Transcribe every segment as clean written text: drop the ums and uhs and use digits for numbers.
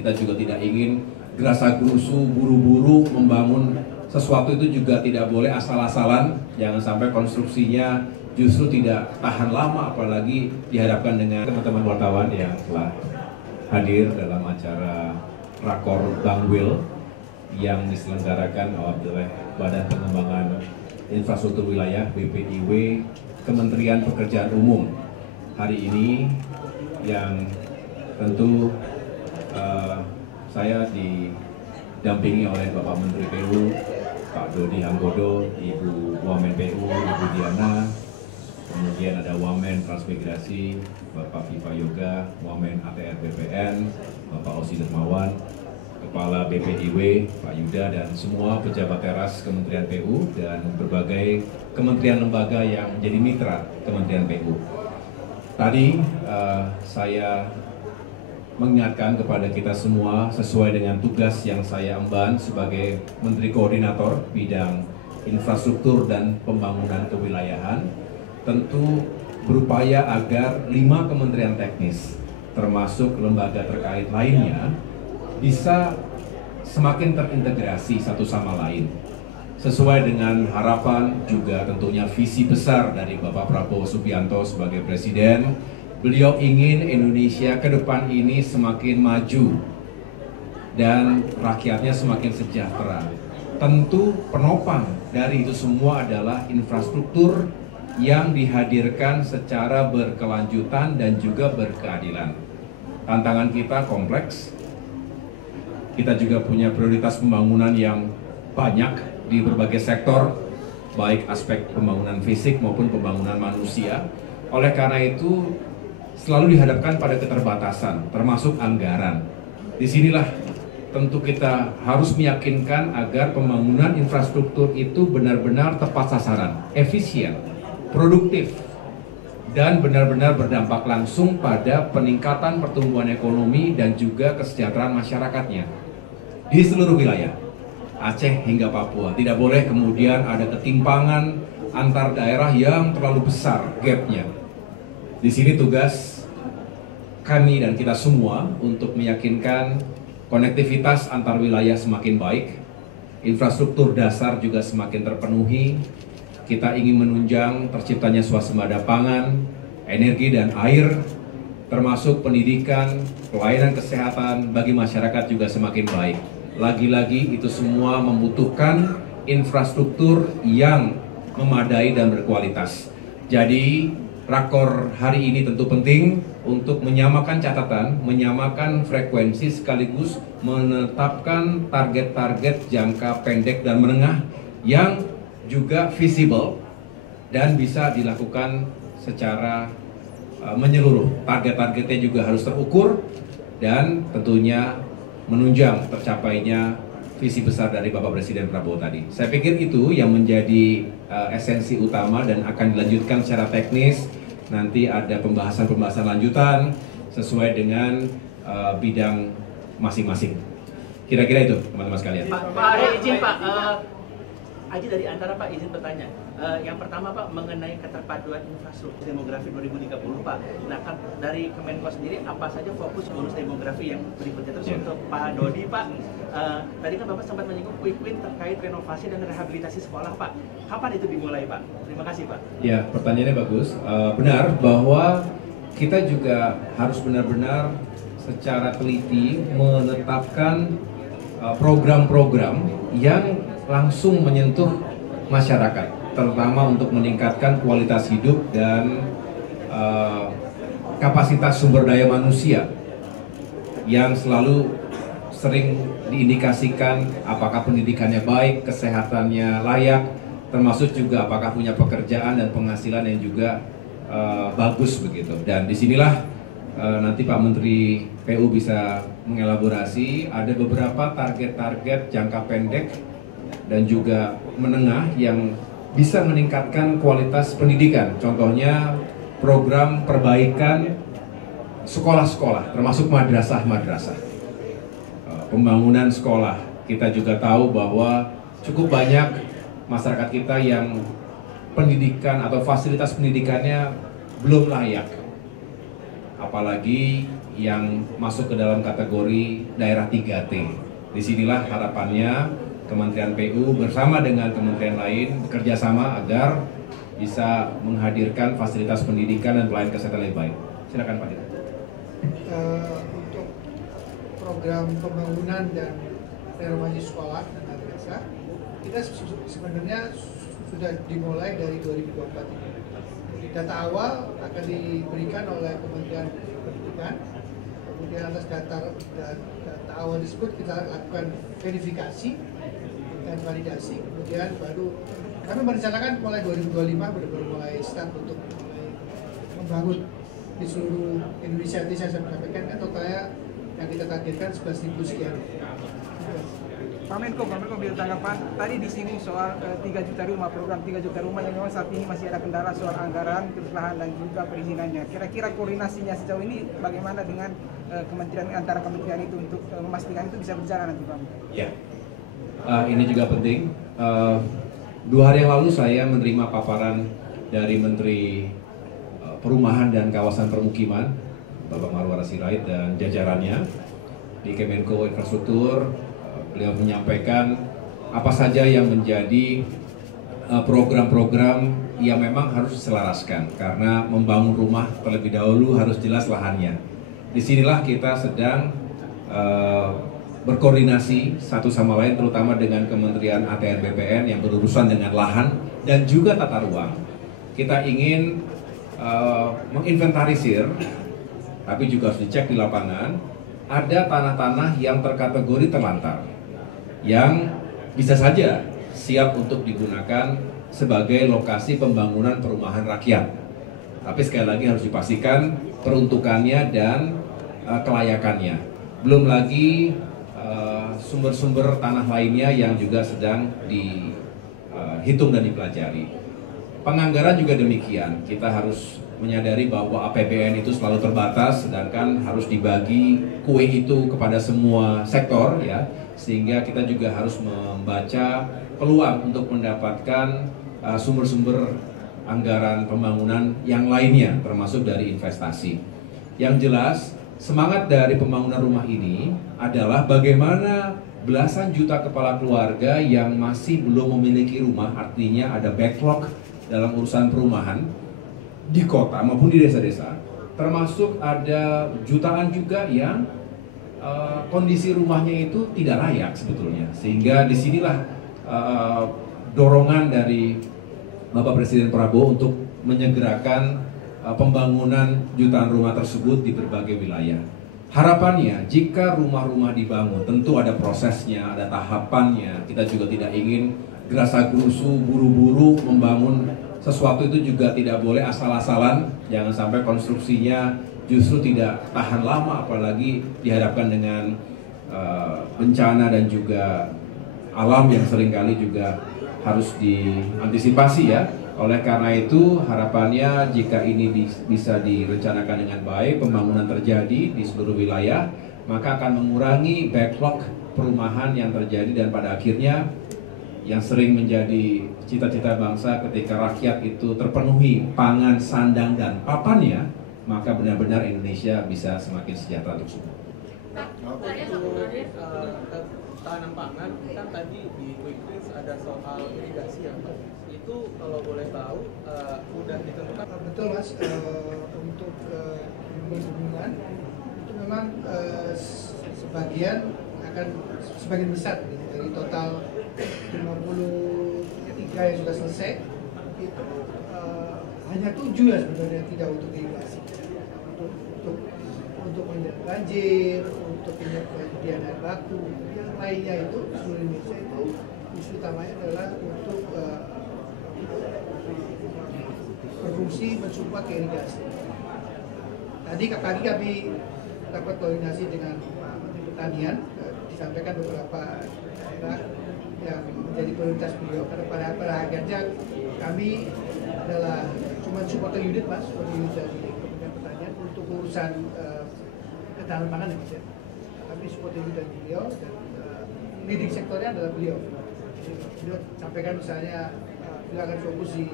Kita juga tidak ingin gerasa-gerusu, buru-buru membangun sesuatu itu juga tidak boleh asal-asalan. Jangan sampai konstruksinya justru tidak tahan lama, apalagi dihadapkan dengan teman-teman wartawan yang telah hadir dalam acara Rakor Bangwil yang diselenggarakan oleh Badan Pengembangan Infrastruktur Wilayah BPIW Kementerian Pekerjaan Umum hari ini, yang tentu saya didampingi oleh Bapak Menteri PU, Pak Dodi Hanggodo, Ibu Wamen PU, Ibu Diana, kemudian ada Wamen Transmigrasi, Bapak Viva Yoga, Wamen ATR BPN, Bapak Osi Dermawan, Kepala BPIW, Pak Yuda, dan semua pejabat teras Kementerian PU dan berbagai kementerian lembaga yang menjadi mitra Kementerian PU. Tadi saya mengingatkan kepada kita semua sesuai dengan tugas yang saya emban sebagai Menteri Koordinator Bidang Infrastruktur dan Pembangunan Kewilayahan, tentu berupaya agar 5 kementerian teknis termasuk lembaga terkait lainnya bisa semakin terintegrasi satu sama lain sesuai dengan harapan juga tentunya visi besar dari Bapak Prabowo Subianto sebagai Presiden. Beliau ingin Indonesia ke depan ini semakin maju dan rakyatnya semakin sejahtera. Tentu penopang dari itu semua adalah infrastruktur yang dihadirkan secara berkelanjutan dan juga berkeadilan. Tantangan kita kompleks. Kita juga punya prioritas pembangunan yang banyak di berbagai sektor, baik aspek pembangunan fisik maupun pembangunan manusia. Oleh karena itu, selalu dihadapkan pada keterbatasan, termasuk anggaran. Disinilah tentu kita harus meyakinkan agar pembangunan infrastruktur itu benar-benar tepat sasaran, efisien, produktif, dan benar-benar berdampak langsung pada peningkatan pertumbuhan ekonomi dan juga kesejahteraan masyarakatnya di seluruh wilayah, Aceh hingga Papua. Tidak boleh kemudian ada ketimpangan antar daerah yang terlalu besar gapnya. Di sini tugas kami dan kita semua untuk meyakinkan konektivitas antar wilayah semakin baik, infrastruktur dasar juga semakin terpenuhi. Kita ingin menunjang terciptanya swasembada pangan, energi dan air, termasuk pendidikan, pelayanan kesehatan bagi masyarakat juga semakin baik. Lagi-lagi itu semua membutuhkan infrastruktur yang memadai dan berkualitas. Jadi Rakor hari ini tentu penting untuk menyamakan catatan, menyamakan frekuensi sekaligus menetapkan target-target jangka pendek dan menengah yang juga visible dan bisa dilakukan secara menyeluruh. Target-targetnya juga harus terukur dan tentunya menunjang tercapainya visi besar dari Bapak Presiden Prabowo tadi. Saya pikir itu yang menjadi esensi utama dan akan dilanjutkan secara teknis. Nanti ada pembahasan-pembahasan lanjutan sesuai dengan bidang masing-masing. Kira-kira itu, teman-teman sekalian. Pak, ada izin Pak, Aji dari antara Pak izin bertanya. Yang pertama Pak, mengenai keterpaduan infrastruktur demografi 2030 Pak. Nah, dari Kemenko sendiri apa saja fokus bonus demografi yang berikutnya? Terus untuk Pak Dodi Pak, tadi kan Bapak sempat menyinggung quick win terkait renovasi dan rehabilitasi sekolah Pak. Kapan itu dimulai Pak? Terima kasih Pak. Ya, pertanyaannya bagus. Benar bahwa kita juga harus benar-benar secara teliti menetapkan program-program yang langsung menyentuh masyarakat, terutama untuk meningkatkan kualitas hidup dan kapasitas sumber daya manusia yang selalu sering diindikasikan apakah pendidikannya baik, kesehatannya layak, termasuk juga apakah punya pekerjaan dan penghasilan yang juga bagus begitu. Dan disinilah nanti Pak Menteri PU bisa mengelaborasi, ada beberapa target-target jangka pendek dan juga menengah yang bisa meningkatkan kualitas pendidikan. Contohnya program perbaikan sekolah-sekolah, termasuk madrasah-madrasah. Pembangunan sekolah, kita juga tahu bahwa cukup banyak masyarakat kita yang pendidikan atau fasilitas pendidikannya belum layak. Apalagi yang masuk ke dalam kategori daerah 3T. Disinilah harapannya Kementerian PU bersama dengan kementerian lain bekerja sama agar bisa menghadirkan fasilitas pendidikan dan pelayanan kesehatan lebih baik. Silakan Pak Dirut. Untuk program pembangunan dan renovasi sekolah dan madrasah, kita sebenarnya sudah dimulai dari 2024 ini. Data awal akan diberikan oleh Kementerian Pendidikan, kemudian atas data awal tersebut kita lakukan verifikasi dan validasi, kemudian baru kami merencanakan mulai 2025 benar-benar mulai start untuk membangun di seluruh Indonesia. Tadi saya sampaikan kan totalnya yang kita targetkan 11.000 sekian. Pak Menko bila tanggapan tadi disinggung soal 3 juta rumah, program 3 juta rumah yang memang saat ini masih ada kendala soal anggaran, terus lahan dan juga perizinannya. Kira-kira koordinasinya sejauh ini bagaimana dengan kementerian antara kementerian itu untuk memastikan itu bisa berjalan nanti Pak? Ya, ini juga penting. 2 hari yang lalu saya menerima paparan dari Menteri Perumahan dan Kawasan Permukiman, Bapak Marwara Sirait dan jajarannya di Kemenko Infrastruktur. Beliau menyampaikan apa saja yang menjadi program-program yang memang harus diselaraskan karena membangun rumah terlebih dahulu harus jelas lahannya. Disinilah kita sedang berkoordinasi satu sama lain terutama dengan Kementerian ATR BPN yang berurusan dengan lahan dan juga tata ruang. Kita ingin menginventarisir, tapi juga harus dicek di lapangan, ada tanah-tanah yang terkategori terlantar yang bisa saja siap untuk digunakan sebagai lokasi pembangunan perumahan rakyat. Tapi sekali lagi harus dipastikan peruntukannya dan kelayakannya. Belum lagi sumber-sumber tanah lainnya yang juga sedang dihitung dan dipelajari. Penganggaran juga demikian. Kita harus menyadari bahwa APBN itu selalu terbatas, sedangkan harus dibagi kue itu kepada semua sektor, ya. Sehingga kita juga harus membaca peluang untuk mendapatkan sumber-sumber anggaran pembangunan yang lainnya, termasuk dari investasi. Yang jelas, semangat dari pembangunan rumah ini adalah bagaimana belasan juta kepala keluarga yang masih belum memiliki rumah, artinya ada backlog dalam urusan perumahan di kota maupun di desa-desa. Termasuk ada jutaan juga yang kondisi rumahnya itu tidak layak sebetulnya, sehingga disinilah dorongan dari Bapak Presiden Prabowo untuk menyegerakan pembangunan jutaan rumah tersebut di berbagai wilayah. Harapannya jika rumah-rumah dibangun tentu ada prosesnya, ada tahapannya. Kita juga tidak ingin gerasa-gerusu, buru-buru membangun sesuatu itu juga tidak boleh asal-asalan, jangan sampai konstruksinya justru tidak tahan lama, apalagi dihadapkan dengan bencana dan juga alam yang seringkali juga harus diantisipasi, ya. Oleh karena itu harapannya jika ini bisa direncanakan dengan baik, pembangunan terjadi di seluruh wilayah, maka akan mengurangi backlog perumahan yang terjadi dan pada akhirnya yang sering menjadi cita-cita bangsa ketika rakyat itu terpenuhi pangan, sandang, dan papannya, maka benar-benar Indonesia bisa semakin sejahtera untuk semua. Tahanan pangan kan tadi di Quick Wins ada soal irigasi ya Pak. Itu kalau boleh tahu udah ditentukan? Betul Mas, untuk hubungan itu memang sebagian besar dari total 53 yang sudah selesai itu hanya 7 ya sebenarnya tidak untuk irigasi, untuk menghindari banjir, untuk penyediaan air baku. Yang lainnya itu seluruh Indonesia itu isu utamanya adalah untuk berfungsi mensupport ke irigasi. Tadi kami dapat koordinasi dengan Menteri Pertanian, disampaikan beberapa daerah yang menjadi prioritas beliau karena pada akhirnya kami adalah cuma supporter unit Mas, supporter unit dari Kementerian Pertanian untuk urusan ketahanan pangan ya. Kami supporter unit dari beliau dan leading sektornya adalah beliau. Beliau sampaikan misalnya beliau akan fokus di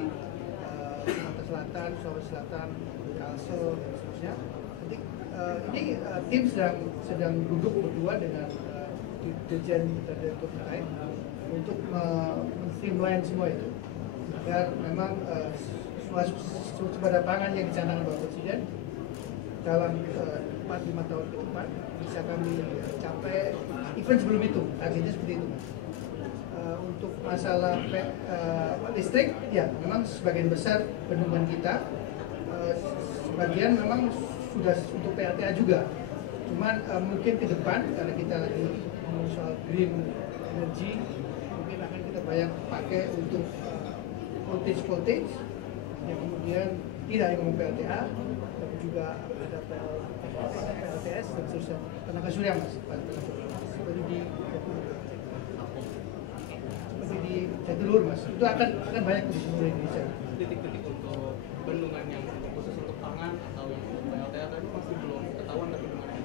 Sumatera Selatan, Sulawesi Selatan, Kalsel dan seterusnya. Nanti tim sedang duduk berdua dengan Dirjen Direktur terkait untuk men-streamline semua itu agar memang sumber pangan yang dicanangkan Bapak Presiden dalam 4-5 tahun ke depan bisa kami capai even sebelum itu, targetnya seperti itu. Untuk masalah listrik, ya memang sebagian besar bendungan kita sebagian memang sudah untuk PLTA juga. Cuman mungkin ke depan karena kita lagi ngomong soal green energy, mungkin akan kita banyak pakai untuk voltage yang kemudian tidak hanya ngomong PLTA, tapi juga ada PLTS dan seterusnya. Tenaga surya mas, seperti di Jatiluhur mas, itu akan banyak di seluruh Indonesia. Titik-titik untuk bendungan yang khusus untuk pangan atau yang untuk PLTA tadi masih belum ketahuan tapi gimana?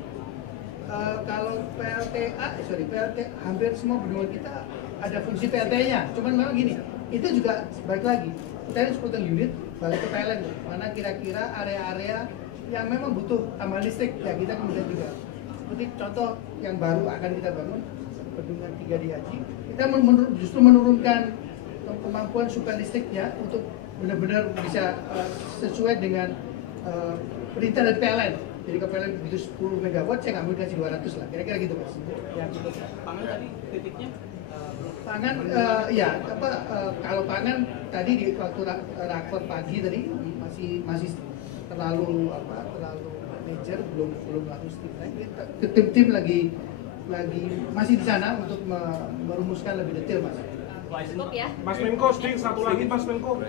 Kalau PLTA hampir semua bendungan kita ada fungsi PLTA-nya. Cuman memang gini, itu juga balik lagi. Kita harus potong unit balik ke PLN. Mana kira-kira area-area yang memang butuh tambahan listrik ya kita kemudian juga. Seperti contoh yang baru akan kita bangun bendungan 3 di Haji. Kita justru menurunkan kemampuan suplai listriknya untuk benar-benar bisa sesuai dengan perintah dari PLN. Jadi kalau PLN butuh 10 MW, saya nggak mau dikasih 200 lah, kira-kira gitu mas. Ya, gitu. Pangan tadi titiknya? Pangan, kalau pangan tadi di waktu rakor pagi tadi masih terlalu major, belum langsung streamline. Tim lagi masih di sana untuk merumuskan lebih detail mas. Cukup ya. Mas Menko, satu lagi Mas Menko.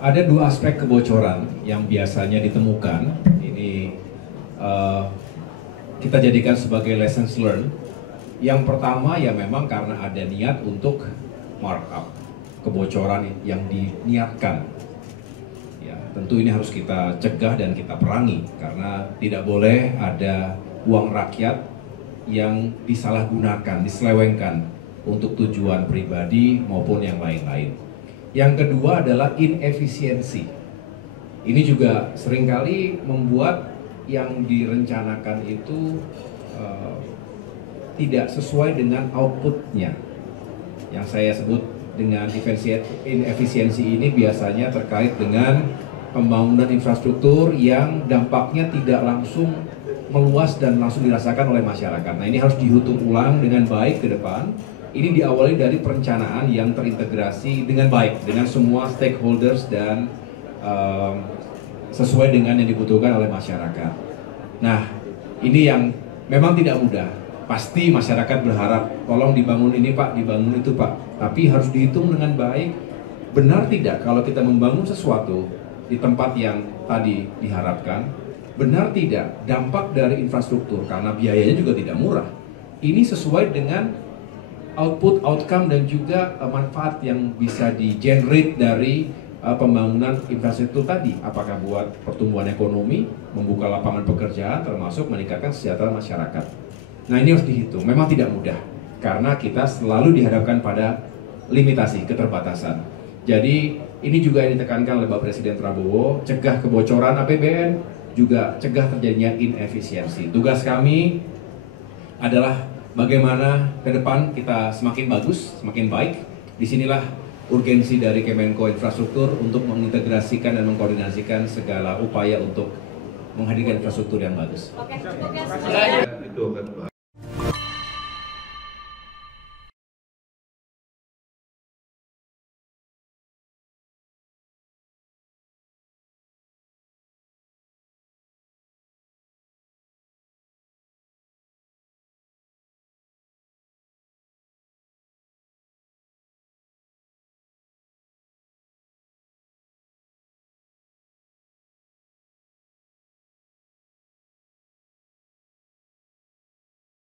Ada 2 aspek kebocoran yang biasanya ditemukan. Ini kita jadikan sebagai lessons learned. Yang pertama ya memang karena ada niat untuk markup kebocoran yang diniatkan. Ya, tentu ini harus kita cegah dan kita perangi karena tidak boleh ada uang rakyat yang disalahgunakan, diselewengkan untuk tujuan pribadi maupun yang lain-lain. Yang kedua adalah inefisiensi. Ini juga seringkali membuat yang direncanakan itu tidak sesuai dengan outputnya. Yang saya sebut dengan inefisiensi ini biasanya terkait dengan pembangunan infrastruktur yang dampaknya tidak langsung meluas dan langsung dirasakan oleh masyarakat. Nah ini harus dihitung ulang dengan baik ke depan. Ini diawali dari perencanaan yang terintegrasi dengan baik dengan semua stakeholders dan sesuai dengan yang dibutuhkan oleh masyarakat. Nah, ini yang memang tidak mudah. Pasti masyarakat berharap, tolong dibangun ini Pak, dibangun itu Pak. Tapi harus dihitung dengan baik. Benar tidak kalau kita membangun sesuatu di tempat yang tadi diharapkan? Benar tidak dampak dari infrastruktur, karena biayanya juga tidak murah. Ini sesuai dengan output, outcome, dan juga manfaat yang bisa di-generate dari pembangunan infrastruktur tadi. Apakah buat pertumbuhan ekonomi, membuka lapangan pekerjaan, termasuk meningkatkan kesejahteraan masyarakat. Nah ini harus dihitung, memang tidak mudah. Karena kita selalu dihadapkan pada limitasi, keterbatasan. Jadi ini juga yang ditekankan oleh Bapak Presiden Prabowo, cegah kebocoran APBN, juga cegah terjadinya inefisiensi. Tugas kami adalah bagaimana ke depan kita semakin bagus, semakin baik. Disinilah urgensi dari Kemenko Infrastruktur untuk mengintegrasikan dan mengkoordinasikan segala upaya untuk menghadirkan infrastruktur yang bagus. Oke, cukup ya.